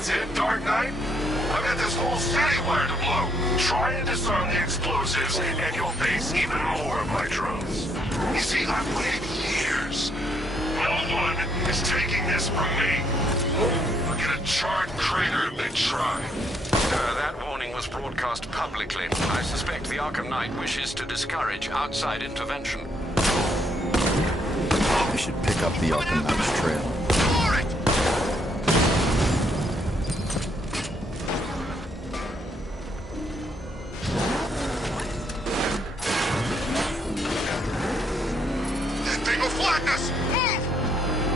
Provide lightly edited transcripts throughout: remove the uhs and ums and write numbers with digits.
That's it, Dark Knight? I've got this whole city wired to blow. Try and disarm the explosives, and you'll face even more of my drones. You see, I've waited years. No one is taking this from me. I'll get a charred crater if they try. That warning was broadcast publicly. I suspect the Arkham Knight wishes to discourage outside intervention. We should pick up the Arkham Knight's trail. That thing will flatten us! Move!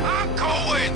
I'm going!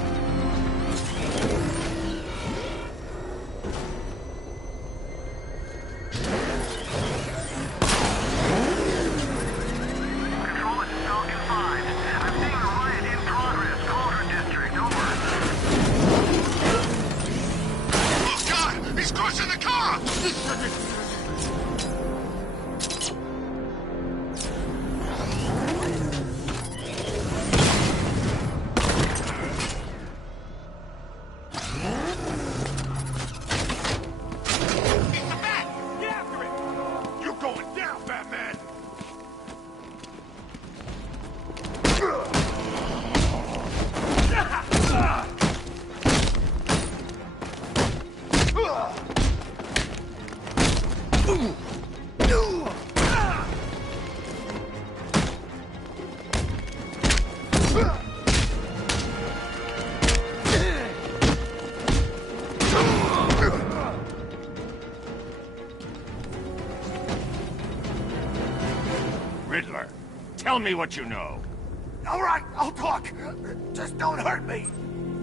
Riddler, tell me what you know. All right, I'll talk. Just don't hurt me.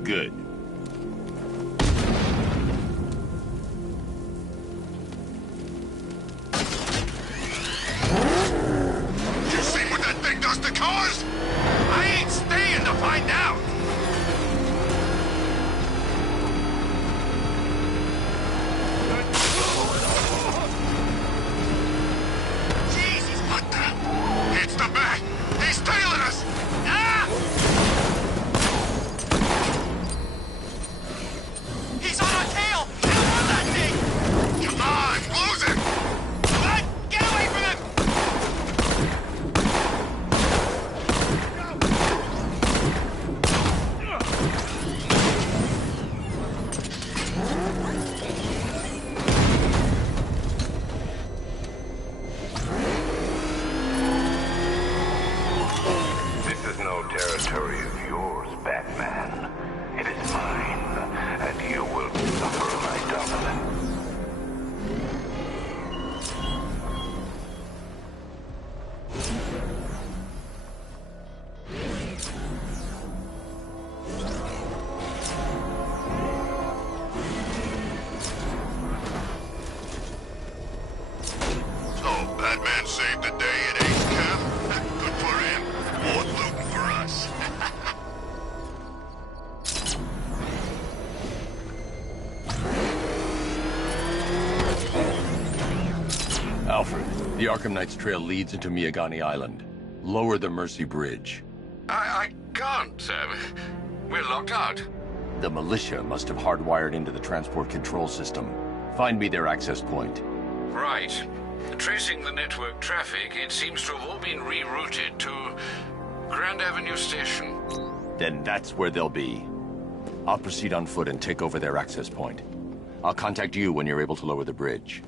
Good. You see what that thing does to cars? I ain't staying to find out. Jesus, what the? It's the bat. He's tailing us. Ah! He's on our tail. Get on that thing. Come on, close him. What? Get away from him. This is no territory of yours, Batman. It is mine, and you will suffer my dominance. So, Batman saved the day at Ace Camp? Good for him. More looting for us. Alfred, the Arkham Knight's trail leads into Miagani Island. Lower the Mercy Bridge. I can't, sir. We're locked out. The militia must have hardwired into the transport control system. Find me their access point. Right. Tracing the network traffic, it seems to have all been rerouted to Grand Avenue Station. Then that's where they'll be. I'll proceed on foot and take over their access point. I'll contact you when you're able to lower the bridge.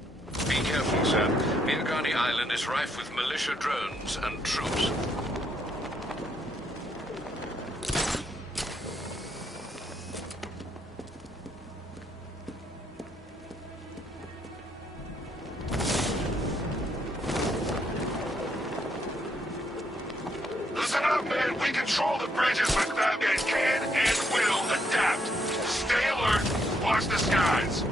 Be careful, sir. Miagani Island is rife with militia drones and troops. Listen up, man. We control the bridges, but Batman can and will adapt. Stay alert. Watch the skies.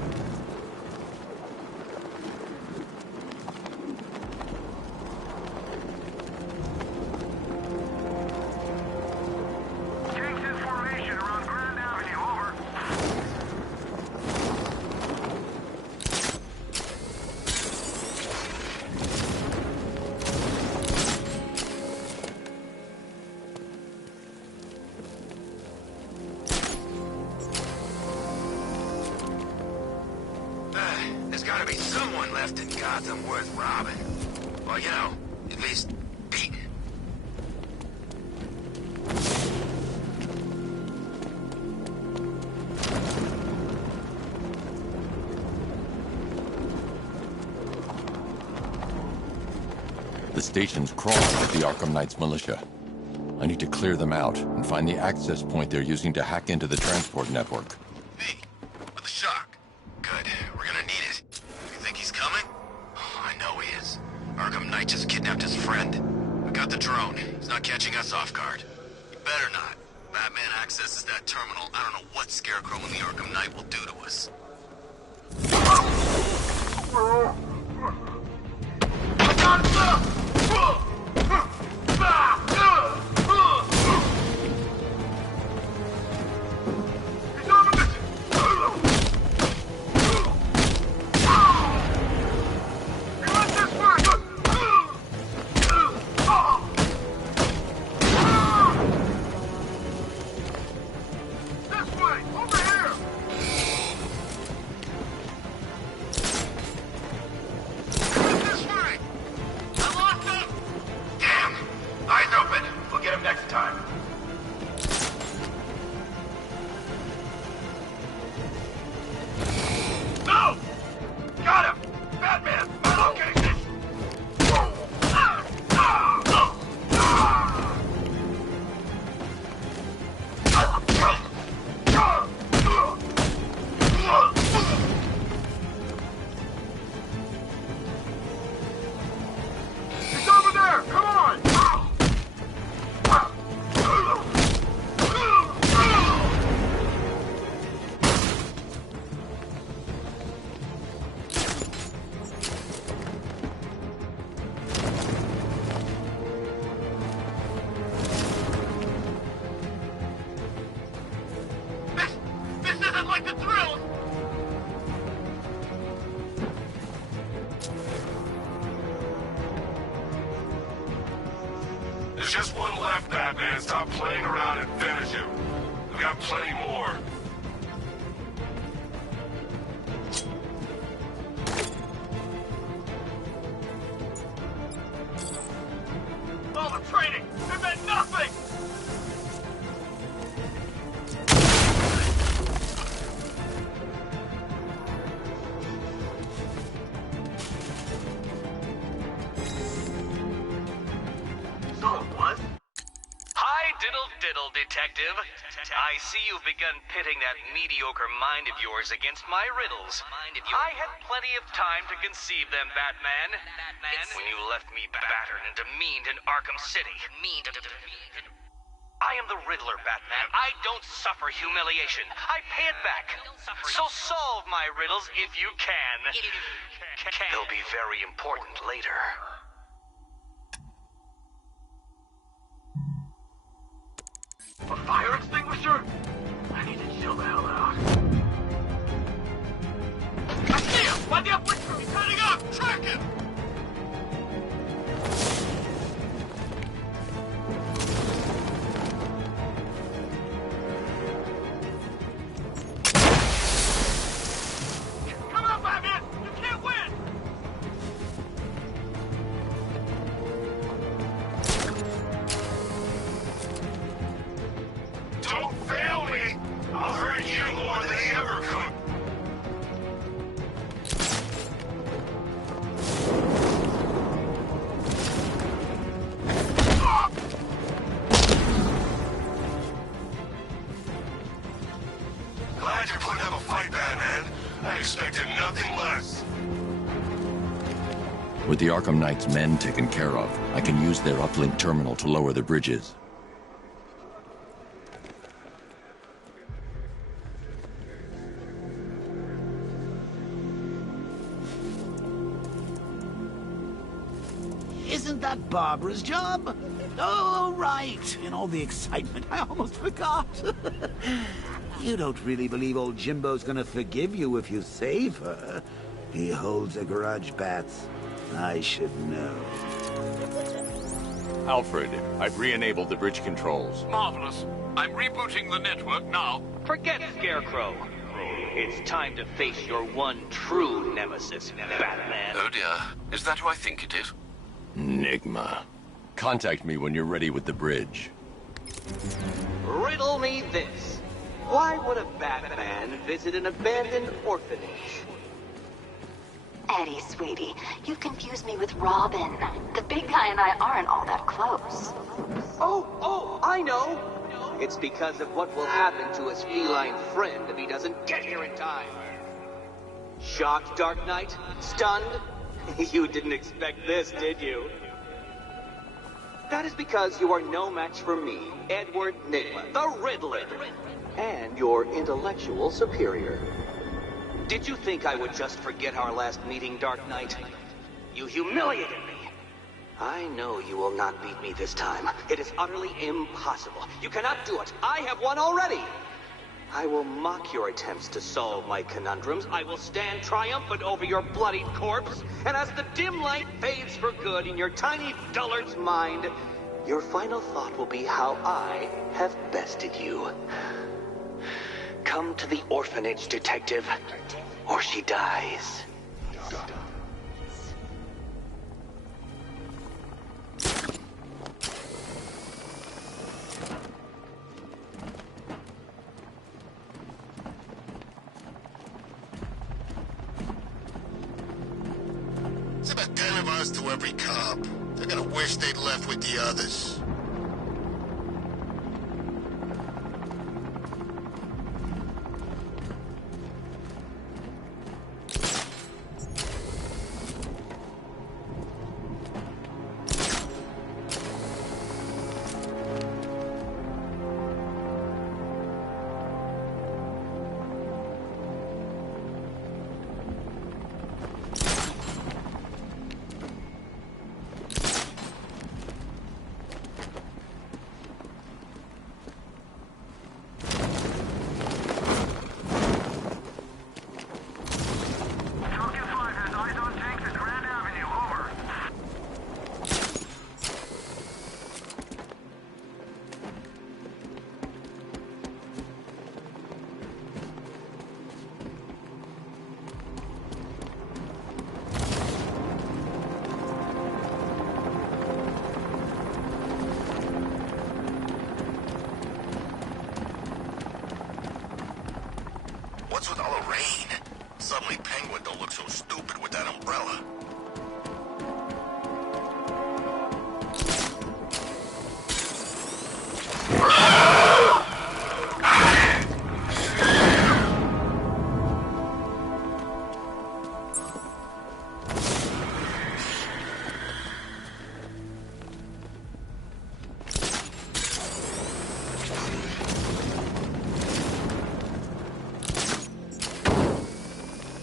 Gotta be someone left in Gotham worth robbing. Well, you know, at least beating. The station's crawling with the Arkham Knight's militia. I need to clear them out and find the access point they're using to hack into the transport network. Me, with the shock. Good, we're gonna need it. You think he's coming? Oh, I know he is. Arkham Knight just kidnapped his friend. We got the drone. He's not catching us off guard. He better not. Batman accesses that terminal. I don't know what Scarecrow and the Arkham Knight will do to us. There's just one left, Batman. Stop playing around and finish him. We got plenty more. All the training, it meant nothing! Diddle, detective. I see you've begun pitting that mediocre mind of yours against my riddles. I had plenty of time to conceive them, Batman. When you left me battered and demeaned in Arkham City. I am the Riddler, Batman. I don't suffer humiliation. I pay it back. So solve my riddles if you can. They'll be very important later. A fire extinguisher? I need to chill the hell out. I see him! By the upward crew! He's heading up! Track him! Come on, Batman! You can't win! Don't fail me! I'll hurt you more than he ever could! Glad you're putting up a fight, Batman. I expected nothing less. With the Arkham Knight's men taken care of, I can use their uplink terminal to lower the bridges. Isn't that Barbara's job? Oh, right. In all the excitement, I almost forgot. You don't really believe old Jimbo's gonna forgive you if you save her. He holds a grudge, Bats. I should know. Alfred, I've re-enabled the bridge controls. Marvelous. I'm rebooting the network now. Forget Scarecrow. it's time to face your one true nemesis, Batman. Oh dear. Is that who I think it is? Enigma. Contact me when you're ready with the bridge. Riddle me this. Why would a Batman visit an abandoned orphanage? Eddie, sweetie, you confused me with Robin. The big guy and I aren't all that close. Oh, I know! It's because of what will happen to his feline friend if he doesn't get here in time. Shocked, Dark Knight? Stunned? You didn't expect this, did you? That is because you are no match for me, Edward Nygma, the Riddler, and your intellectual superior. Did you think I would just forget our last meeting, Dark Knight? You humiliated me. I know you will not beat me this time. It is utterly impossible. You cannot do it. I have won already. I will mock your attempts to solve my conundrums. I will stand triumphant over your bloodied corpse. And as the dim light fades for good in your tiny dullard's mind, your final thought will be how I have bested you. Come to the orphanage, detective, or she dies. It's about 10 of us to every cop. They're gonna wish they'd left with the others. What's with all the rain? Suddenly Penguin don't look so stupid with that umbrella.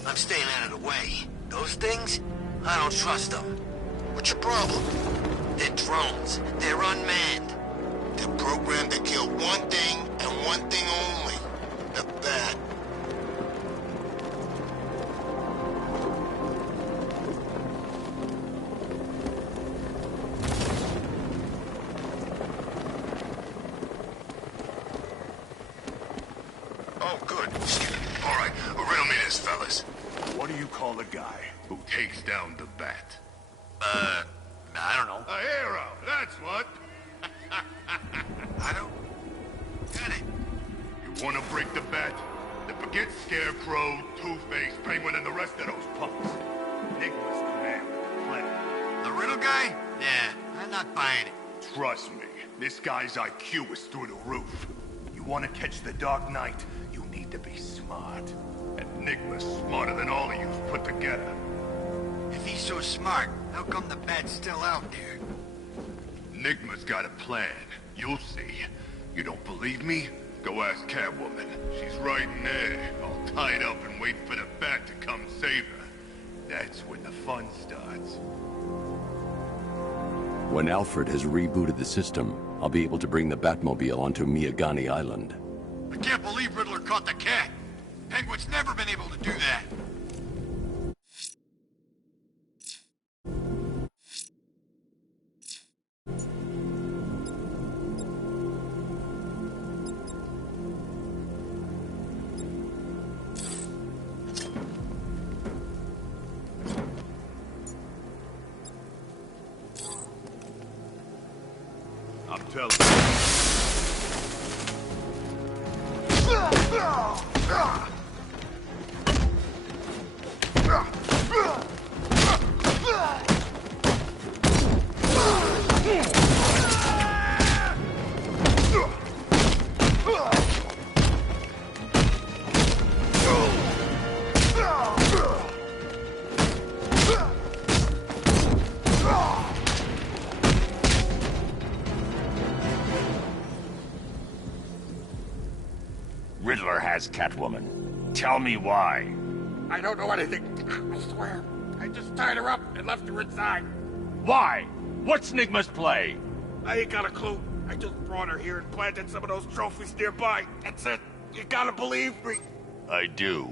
I'm staying out of the way. Those things? I don't trust them. What's your problem? They're drones. They're unmanned. They're programmed to kill one thing and one thing only. The bat. Oh, good. All right, riddle me this, fellas. What do you call the guy who takes down the bat? I don't know. A hero, that's what. I don't... Got it. You want to break the bat? Then forget Scarecrow, Two-Face, Penguin, and the rest of those punks. Enigma's the man with the plan. The riddle guy? Nah, I'm not buying it. Trust me, this guy's IQ is through the roof. You want to catch the Dark Knight, you need to be smart. And Enigma's smarter than all of you put together. If he's so smart, how come the bat's still out there? Enigma's got a plan. You'll see. You don't believe me? Go ask Catwoman. She's right in there, all tied up and waiting for the bat to come save her. That's when the fun starts. When Alfred has rebooted the system, I'll be able to bring the Batmobile onto Miyagani Island. I can't believe Riddler caught the cat. Penguin's never been able to do that. tell him. Riddler has Catwoman. Tell me why. I don't know anything. I swear. I just tied her up and left her inside. Why? What's Nigma's play? I ain't got a clue. I just brought her here and planted some of those trophies nearby. That's it. You gotta believe me. I do.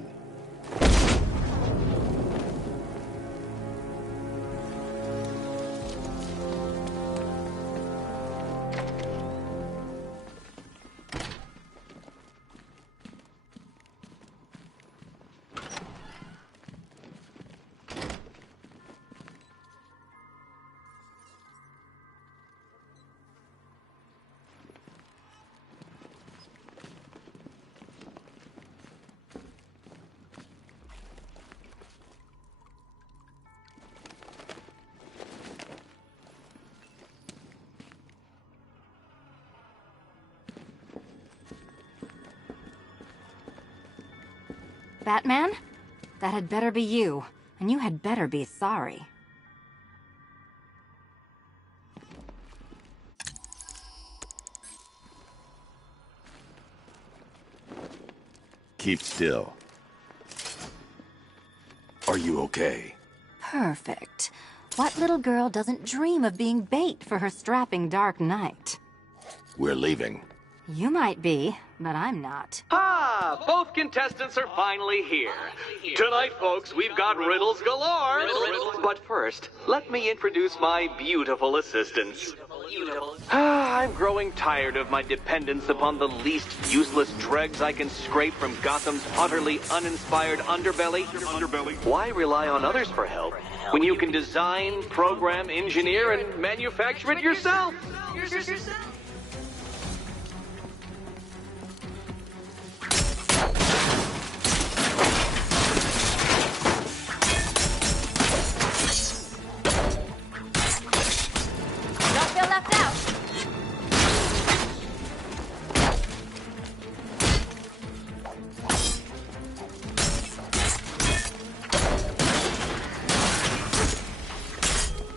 Batman? That had better be you, and you had better be sorry. Keep still. Are you okay? Perfect. What little girl doesn't dream of being bait for her strapping Dark Knight? We're leaving. You might be, but I'm not. Ah, both contestants are finally here. Tonight, folks, we've got riddles galore. But first, let me introduce my beautiful assistants. I'm growing tired of my dependence upon the least useless dregs I can scrape from Gotham's utterly uninspired underbelly. Why rely on others for help when you can design, program, engineer, and manufacture it yourself?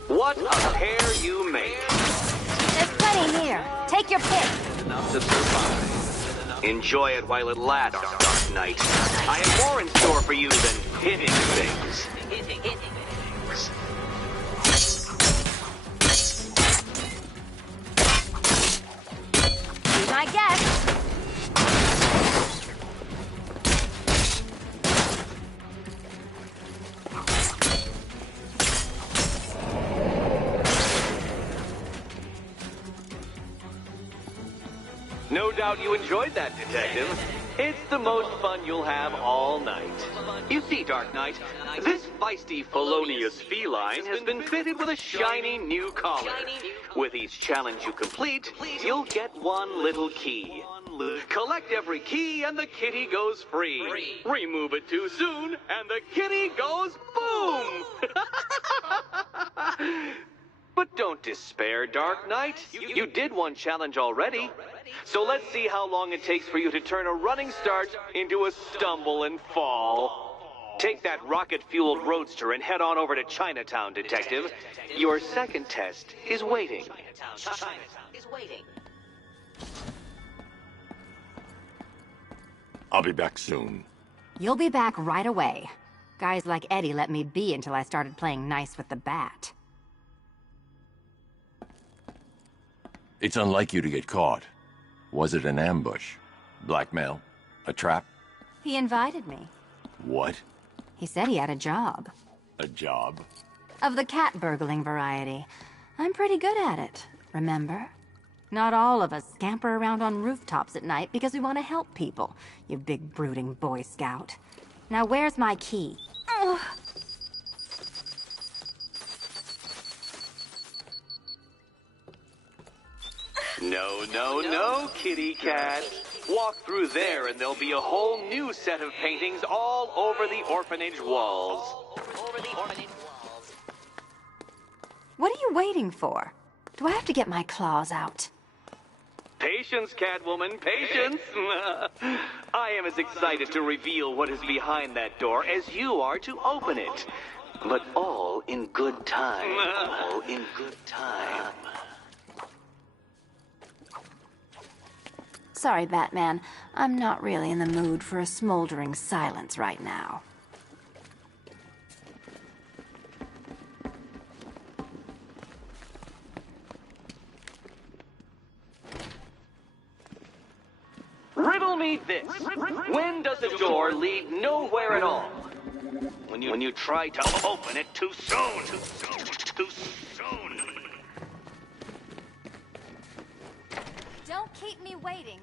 What a pair you make. There's plenty here. Take your pick. Enough to survive. Enjoy it while it lasts, Dark Knight. I have more in store for you than hitting things. Be my guest. No doubt you enjoyed that, Detective. It's the most fun you'll have all night. You see, Dark Knight, this feisty, felonious feline has been fitted with a shiny new collar. With each challenge you complete, you'll get one little key. Collect every key and the kitty goes free. Remove it too soon and the kitty goes boom! But don't despair, Dark Knight. You did one challenge already. So let's see how long it takes for you to turn a running start into a stumble and fall. Take that rocket-fueled roadster and head on over to Chinatown, Detective. Your second test is waiting. I'll be back soon. You'll be back right away. Guys like Eddie let me be until I started playing nice with the bat. It's unlike you to get caught. Was it an ambush? Blackmail? A trap? He invited me. What? He said he had a job. A job? Of the cat burgling variety. I'm pretty good at it, remember? Not all of us scamper around on rooftops at night because we want to help people, you big brooding Boy Scout. Now where's my key? Ugh. No, no, no, kitty cat. Walk through there and there'll be a whole new set of paintings all over the orphanage walls. What are you waiting for? Do I have to get my claws out? Patience, Catwoman, patience! I am as excited to reveal what is behind that door as you are to open it. But all in good time. All in good time. Sorry, Batman. I'm not really in the mood for a smoldering silence right now. Riddle me this. When does a door lead nowhere at all? When you try to open it too soon. Too soon. Don't keep me waiting.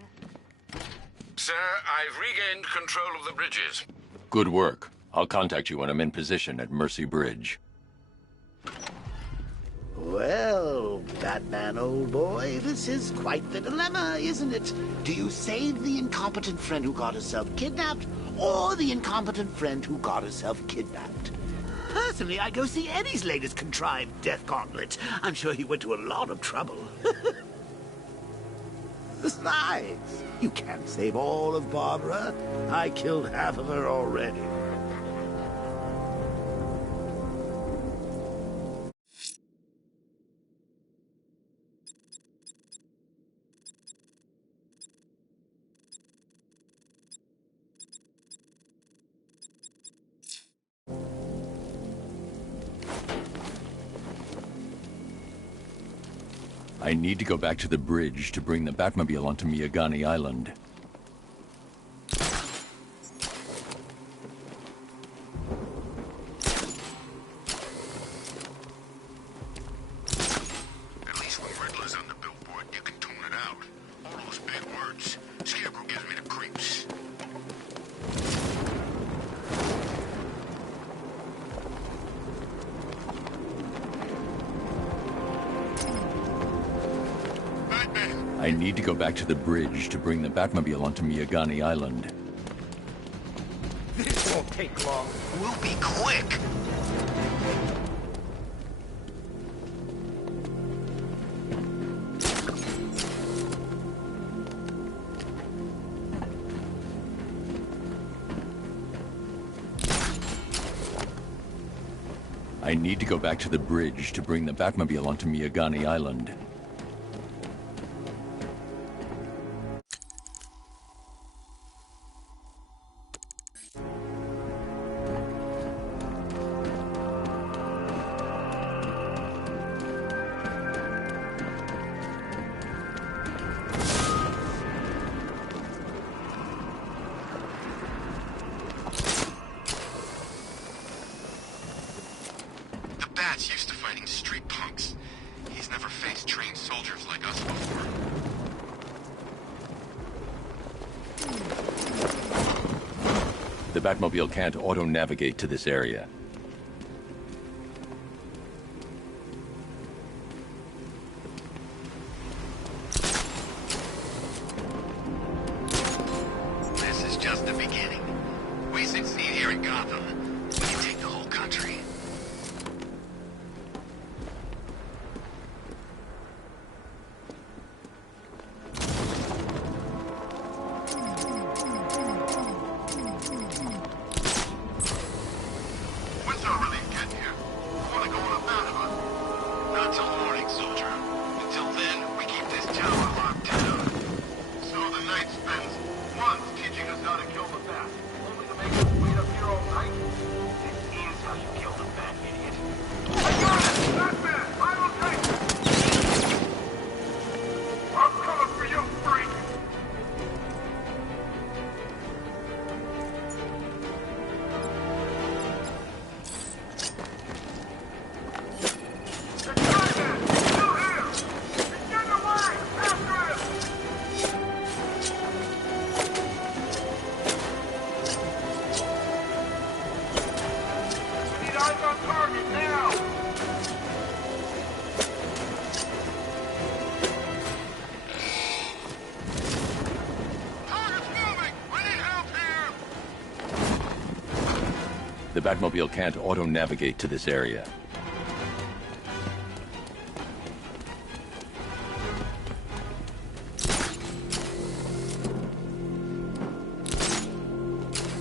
Sir, I've regained control of the bridges. Good work. I'll contact you when I'm in position at Mercy Bridge. Well, Batman, old boy, this is quite the dilemma, isn't it? Do you save the incompetent friend who got herself kidnapped, or the incompetent friend who got herself kidnapped? Personally, I'd go see Eddie's latest contrived death gauntlet. I'm sure he went to a lot of trouble. Besides, you can't save all of Barbara. I killed half of her already. I need to go back to the bridge to bring the Batmobile onto Miyagani Island. At least when Riddler's on the billboard, you can tune it out. All those big words. Scarecrow gives me the creeps. I need to go back to the bridge to bring the Batmobile onto Miyagani Island. This won't take long. We'll be quick. I need to go back to the bridge to bring the Batmobile onto Miyagani Island. Used to fighting street punks. He's never faced trained soldiers like us before. The Batmobile can't auto-navigate to this area. This is just the beginning. We succeed here in Gotham. We can take the whole country. How you kill The Batmobile can't auto-navigate to this area.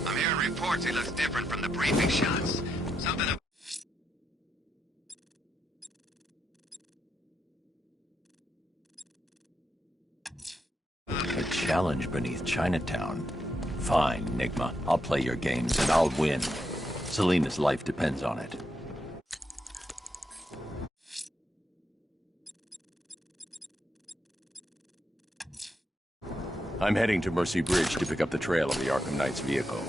I'm hearing reports he looks different from the briefing shots. Something about... A challenge beneath Chinatown. Fine, Nigma. I'll play your games and I'll win. Selena's life depends on it. I'm heading to Mercy Bridge to pick up the trail of the Arkham Knight's vehicle.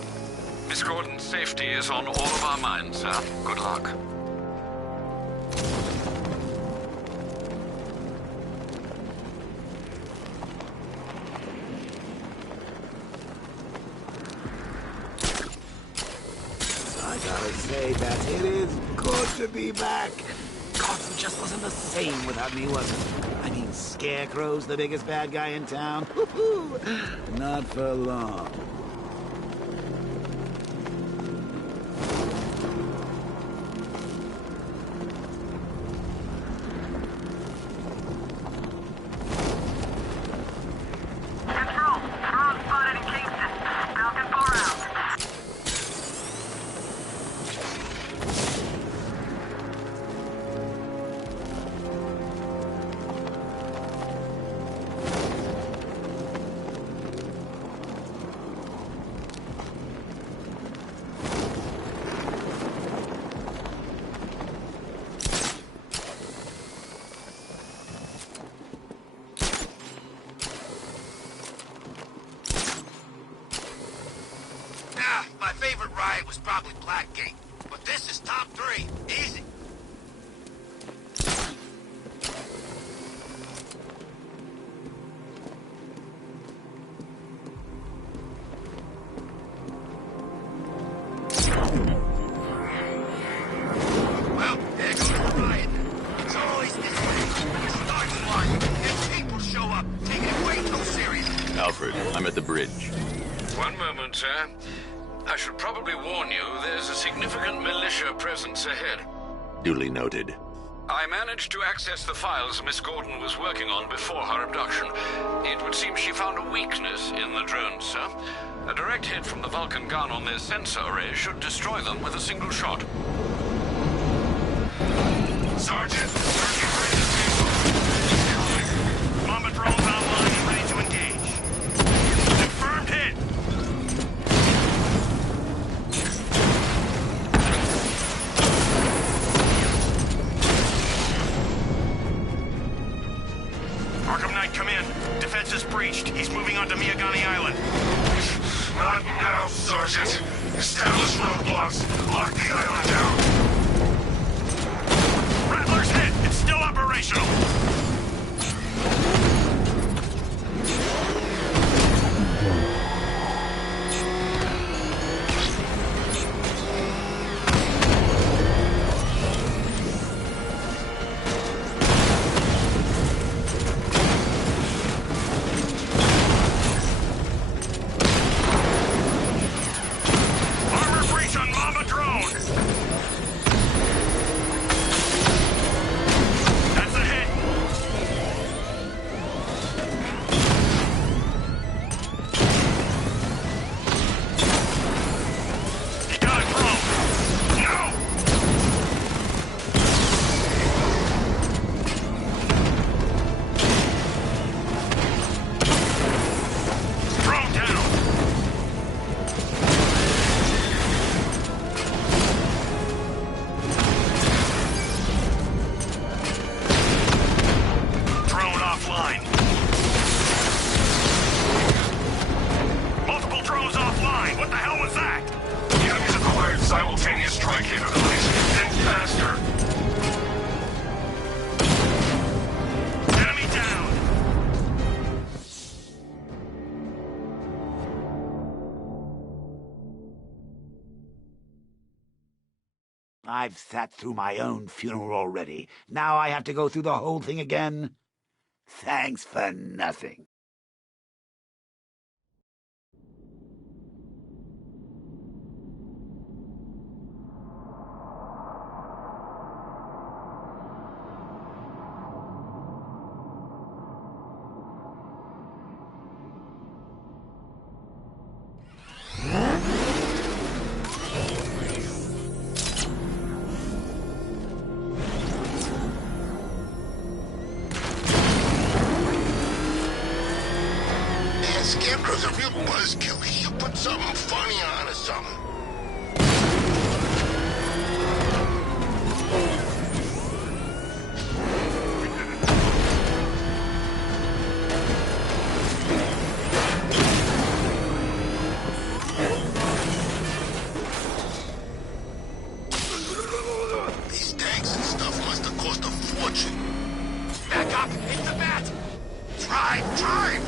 Miss Gordon's safety is on all of our minds, sir. Good luck. I gotta say that it is good to be back. Gotham just wasn't the same without me, was it? I mean, Scarecrow's the biggest bad guy in town. Not for long. My favorite ride was probably Blackgate, but this is top 3. Easy. Well, there goes the ride. It's always this way. You start smart, and people show up, taking it way too seriously. Alfred, I'm at the bridge. One moment, sir. I should probably warn you, there's a significant militia presence ahead. Duly noted. I managed to access the files Miss Gordon was working on before her abduction. It would seem she found a weakness in the drones, sir. A direct hit from the Vulcan gun on their sensor array should destroy them with a single shot. Sergeant, searching for individuals. Mamba drones online and ready to engage. Confirmed hit. Arkham Knight, come in. Defense is breached. He's moving onto Miyagani Island. Not now, Sergeant. Establish roadblocks. Lock the island down. Rattler's hit. It's still operational. I've sat through my own funeral already. Now I have to go through the whole thing again? Thanks for nothing. some. These tanks and stuff must have cost a fortune. Back up! Hit the bat! Drive! Drive!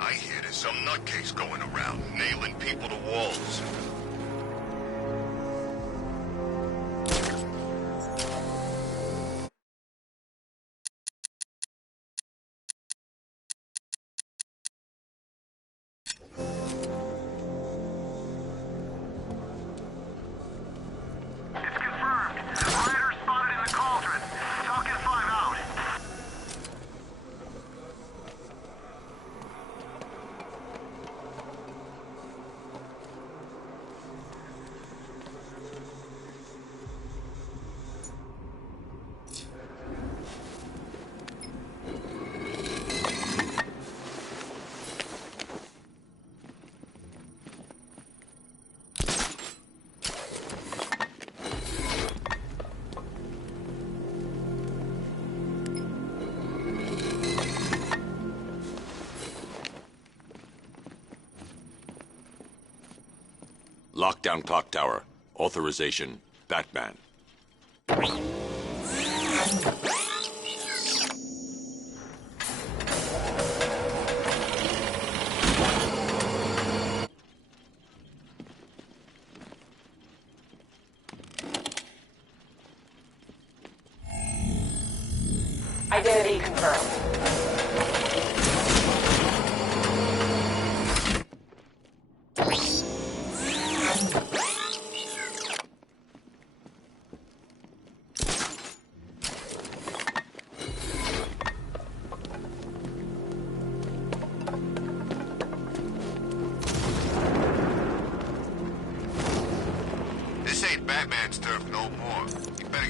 I hear there's some nutcase going around, nailing people to walls. Lockdown clock tower. Authorization, Batman. Identity confirmed.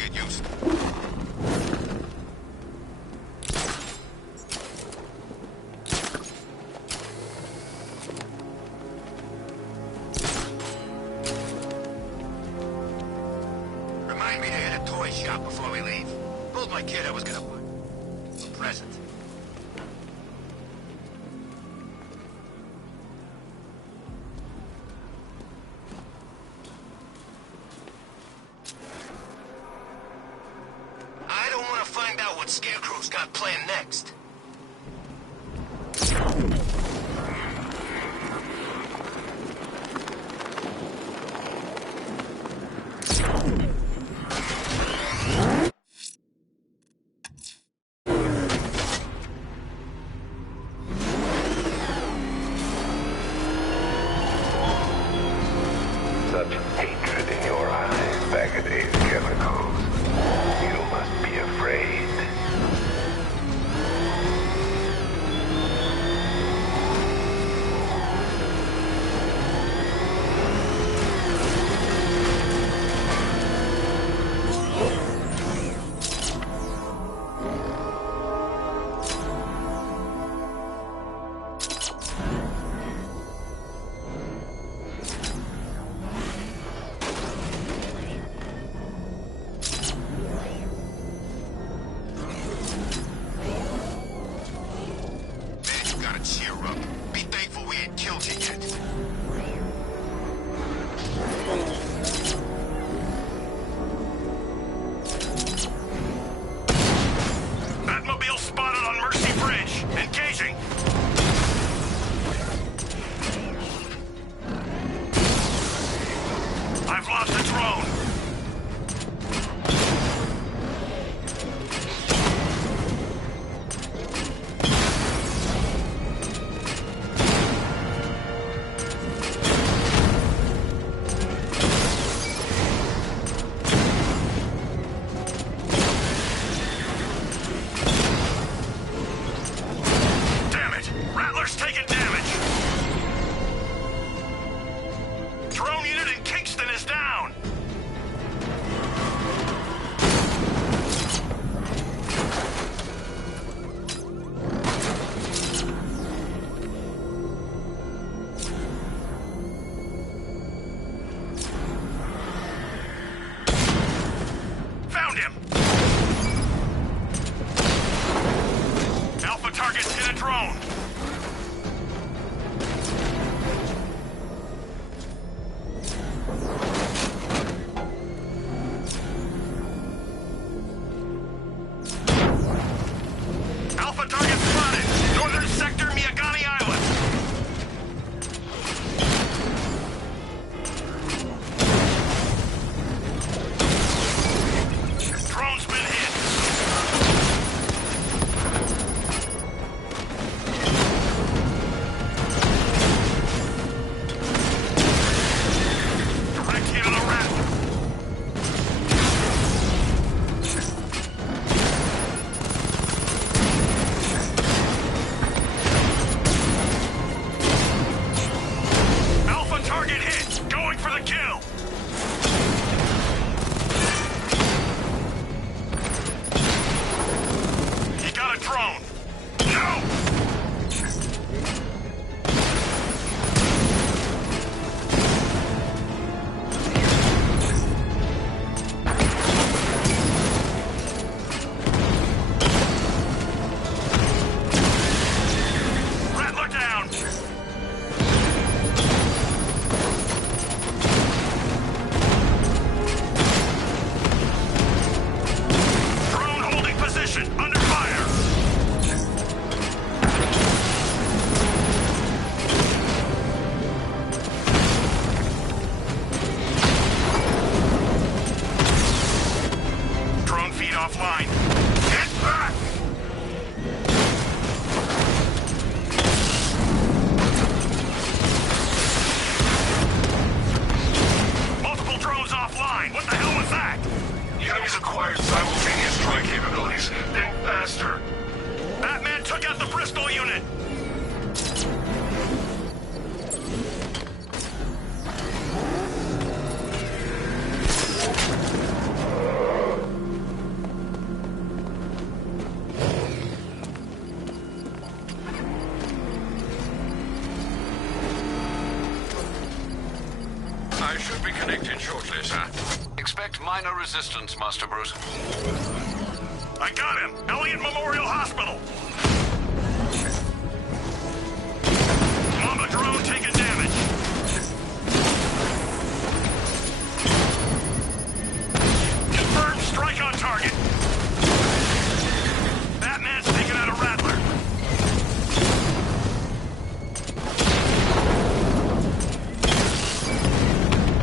get used. Remind me to hit a toy shop before we leave. Told my kid I was gonna buy a present. I don't want to find out what Scarecrow's got planned next. Such hatred in your eyes, Bagada's chemicals. You must be afraid. Cheer up. Be thankful we ain't killed you yet. Batmobile spotted on Mercy Bridge. Engaging. I've lost the drone. Taking damage! Drone unit in Kingston is down! Found him! Alpha targets hit a drone! Alpha target spotted! Northern sector, Miyagani Island! Drone's been hit! Direct hit on the Rattler! Target hit! Going for the kill! He got a drone! No! Rattler down! Under fire! Drone feed offline. Get back! Multiple drones offline. What the hell was that? The enemy's acquired simultaneous strike capabilities. Think faster. Batman took out the Bristol unit. expected shortly, sir. Expect minor resistance, Master Bruce. I got him! Elliott Memorial Hospital! Mama drone taking damage! Confirmed strike on target! Batman's taking out a Rattler!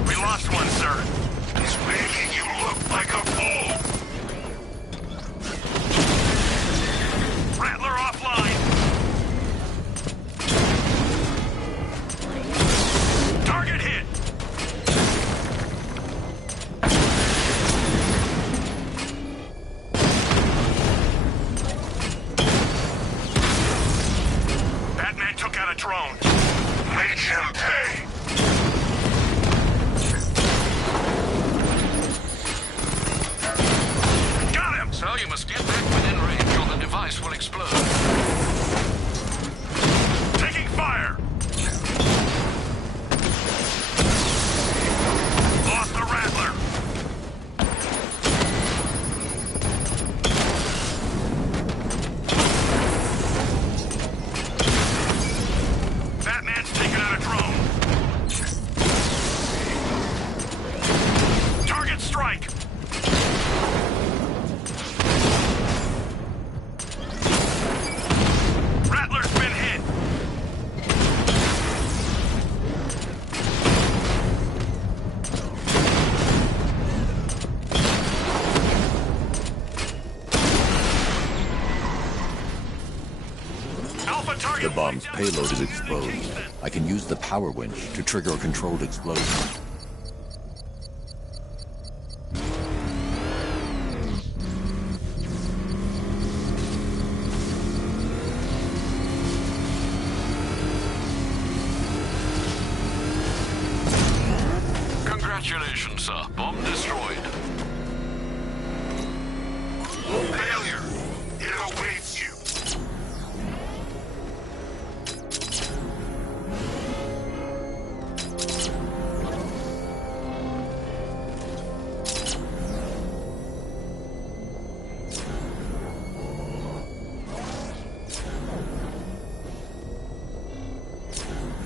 We lost one, sir. He's making you look like a fool! Rattler offline! Target hit! Batman took out a drone. Make him pay! Got him! So you must get back within range or the device will explode. Taking fire! Lost the Rattler! Batman's taking out a drone. Target strike! Rattler's been hit! Alpha target. The bomb's payload is exposed. I can use the power winch to trigger a controlled explosion. Congratulations, sir. Bomb destroyed. Failure! It awaits you!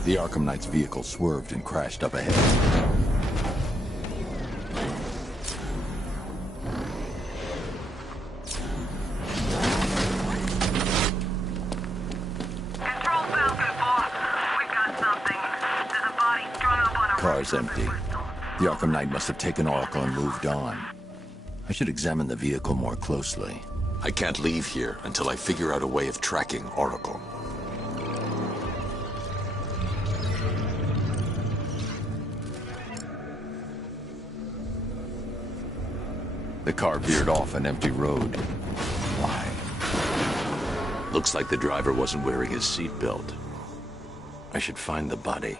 The Arkham Knight's vehicle swerved and crashed up ahead. Control Falcon, boss. We've got something. There's a body strung up on a Car's empty. The Arkham Knight must have taken Oracle and moved on. I should examine the vehicle more closely. I can't leave here until I figure out a way of tracking Oracle. The car veered off an empty road. Why? Looks like the driver wasn't wearing his seatbelt. I should find the body.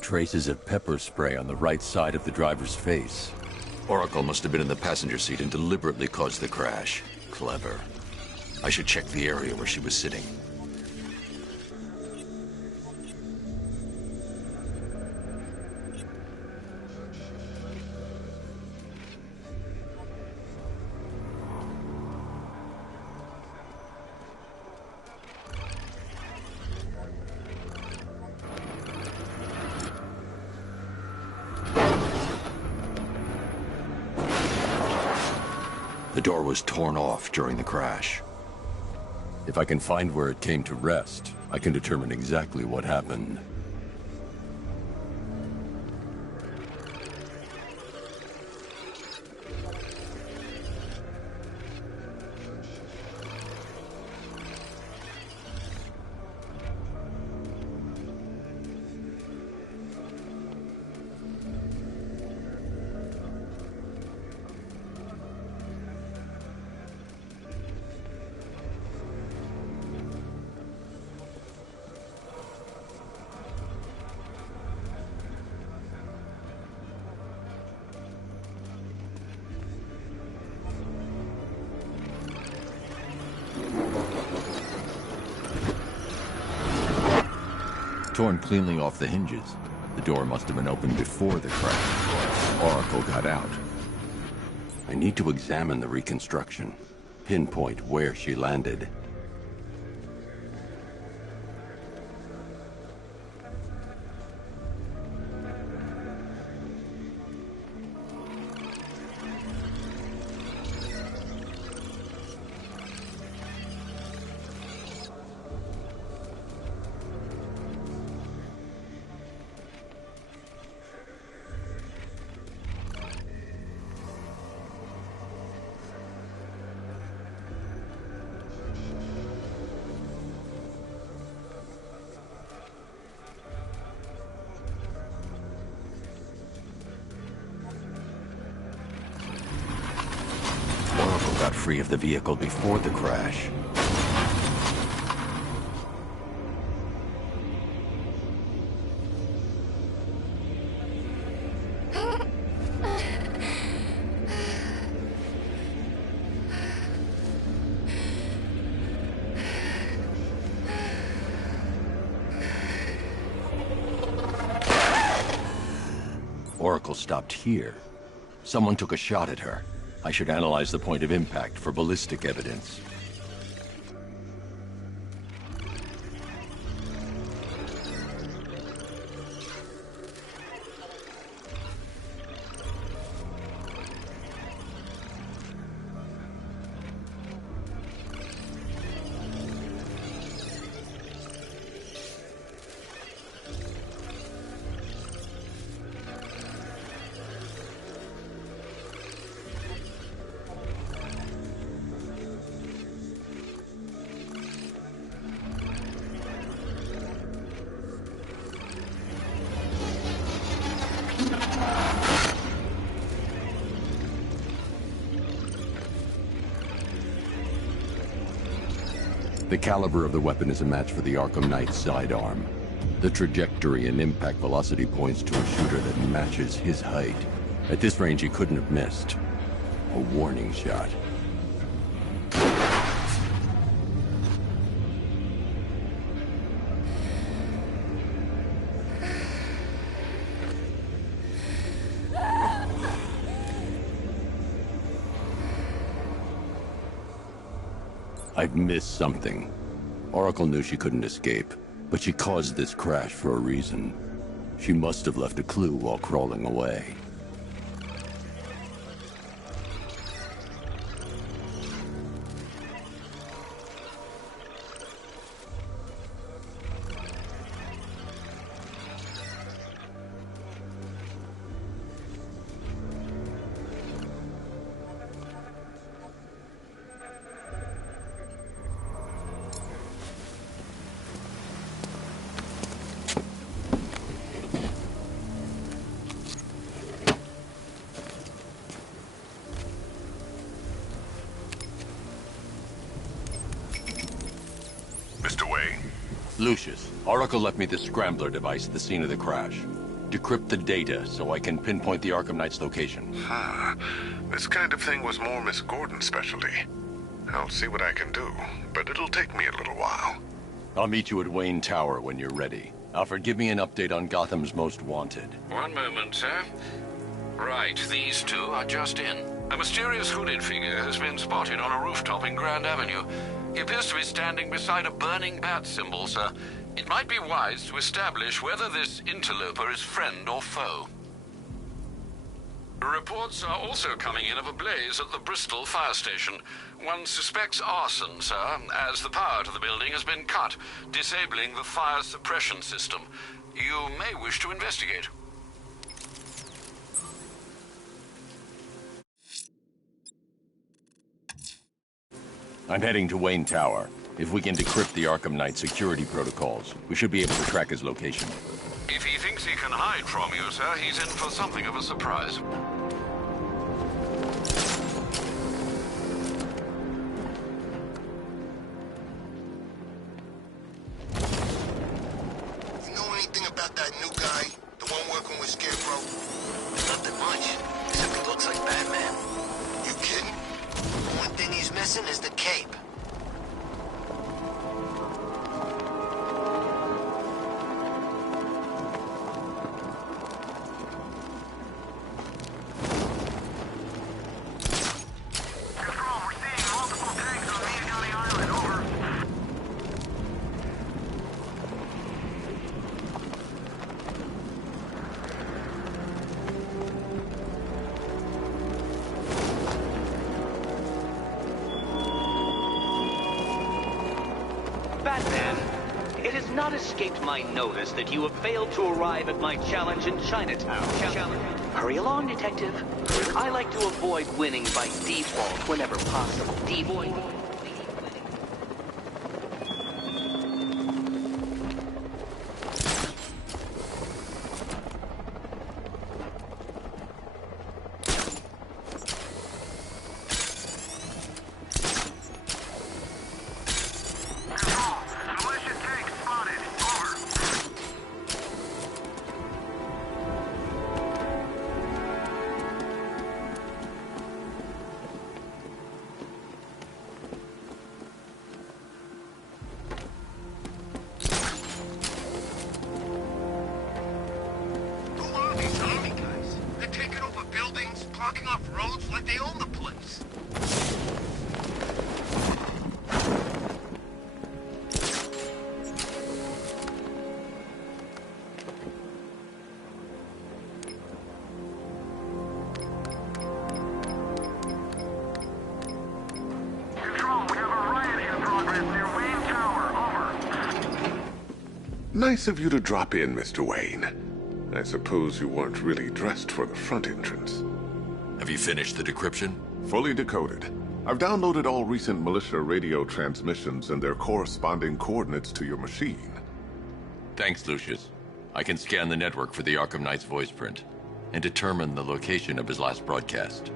Traces of pepper spray on the right side of the driver's face. Oracle must have been in the passenger seat and deliberately caused the crash. Clever. I should check the area where she was sitting. The door was torn off during the crash. If I can find where it came to rest, I can determine exactly what happened. Torn cleanly off the hinges. The door must have been opened before the crash. Oracle got out. I need to examine the reconstruction, pinpoint where she landed. Got free of the vehicle before the crash. Oracle stopped here. Someone took a shot at her. I should analyze the point of impact for ballistic evidence. The caliber of the weapon is a match for the Arkham Knight's sidearm. The trajectory and impact velocity points to a shooter that matches his height. At this range, he couldn't have missed. A warning shot. I've missed something. Oracle knew she couldn't escape, but she caused this crash for a reason. She must have left a clue while crawling away. Lucius, Oracle left me the scrambler device at the scene of the crash. Decrypt the data so I can pinpoint the Arkham Knight's location. This kind of thing was more Miss Gordon's specialty. I'll see what I can do, but it'll take me a little while. I'll meet you at Wayne Tower when you're ready. Alfred, give me an update on Gotham's Most Wanted. One moment, sir. Right, these two are just in. A mysterious hooded figure has been spotted on a rooftop in Grand Avenue. He appears to be standing beside a burning bat symbol, sir. It might be wise to establish whether this interloper is friend or foe. Reports are also coming in of a blaze at the Bristol fire station. One suspects arson, sir, as the power to the building has been cut, disabling the fire suppression system. You may wish to investigate. I'm heading to Wayne Tower. If we can decrypt the Arkham Knight security protocols, we should be able to track his location. If he thinks he can hide from you, sir, he's in for something of a surprise. You know anything about that new guy? The one working with Scarecrow? Nothing much, except he looks like Batman. You kidding? One thing he's missing is the cape. Batman, it has not escaped my notice that you have failed to arrive at my challenge in Chinatown. Hurry along, Detective. I like to avoid winning by default whenever possible. Blocking off roads like they own the place. Control, we have a riot in progress near Wayne Tower. Over. Nice of you to drop in, Mr. Wayne. I suppose you weren't really dressed for the front entrance. Have you finished the decryption? Fully decoded. I've downloaded all recent militia radio transmissions and their corresponding coordinates to your machine. Thanks, Lucius. I can scan the network for the Arkham Knight's voice print and determine the location of his last broadcast.